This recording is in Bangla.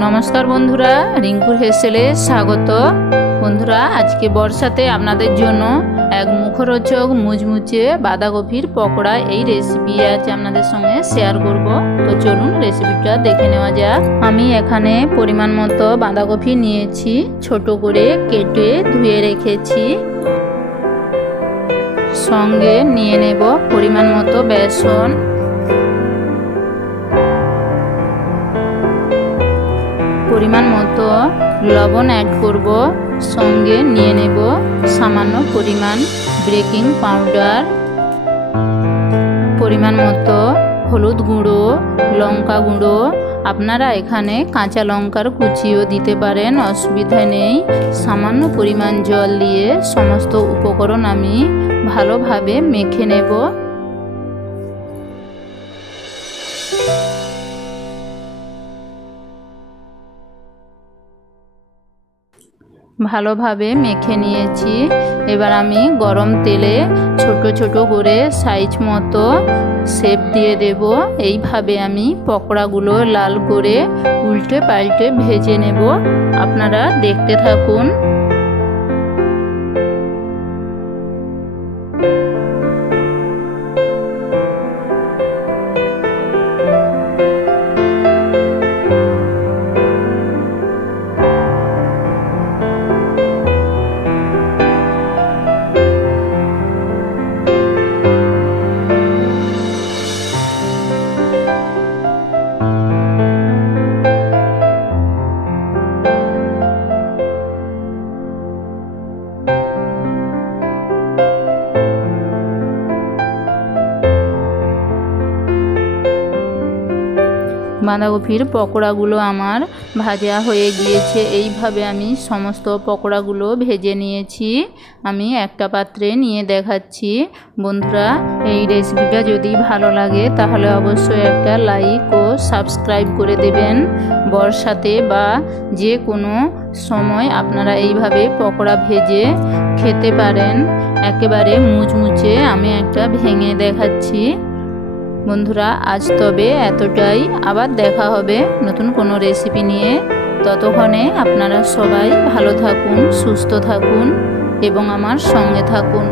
नमस्कार बंधुरा रिंकुर हेसेले स्वागत। बंधुरा आज के बर्षाते आपनादेर जोन्नो एक मुखरोचक मुचमुचे बाँधाकपिर पकोड़ा এই রেসিপি আজ আপনাদের সঙ্গে শেয়ার করব। তো চলুন রেসিপিটা দেখে নেওয়া যাক। আমি এখানে পরিমাণ মতো বাঁধাকপি নিয়েছি, ছোট করে কেটে ধুয়ে রেখেছি। সঙ্গে নিয়ে নেব পরিমাণ মতো বেসন, परिमाण मतो लवण ऐड करब, संगे निये नेब सामान्य परिमाण बेकिंग पाउडार, परिमाण मतो हलुद गुঁড়ো, लंका गुঁড়ো। आपनारा एखाने काँचा लंकार कुचिओ दिते पारेन, असुविधा नेই। सामान्य परिमाण जल दिए समस्त उपकरण आमी भालोभाबे मेखे नेब। ভালোভাবে মেখে নিয়েছি। এবার আমি গরম তেলে ছোট ছোট করে সাইজ মতো শেপ দিয়ে দেব। এইভাবে আমি পকোড়াগুলো লাল করে উল্টে পাল্টে ভেজে নেব। আপনারা দেখতে থাকুন। বাঁধাকপির পকোড়াগুলো আমার ভাজা হয়ে গিয়েছে। এইভাবে আমি সমস্ত পকোড়াগুলো ভেজে নিয়েছি। আমি একটা পাত্রে নিয়ে দেখাচ্ছি। বন্ধুরা এই রেসিপিটা যদি ভালো লাগে তাহলে অবশ্যই একটা লাইক ও সাবস্ক্রাইব করে দেবেন। বর্ষাতে বা যে কোনো সময় আপনারা এইভাবে পকোড়া ভেজে খেতে পারেন। একেবারে মুচমুচে। আমি একটা ভেঙে দেখাচ্ছি। বন্ধুরা আজ তবে এতটাই, আবার দেখা হবে নতুন কোনো রেসিপি নিয়ে। ততক্ষণে আপনারা সবাই ভালো থাকুন, সুস্থ থাকুন এবং আমার সঙ্গে থাকুন।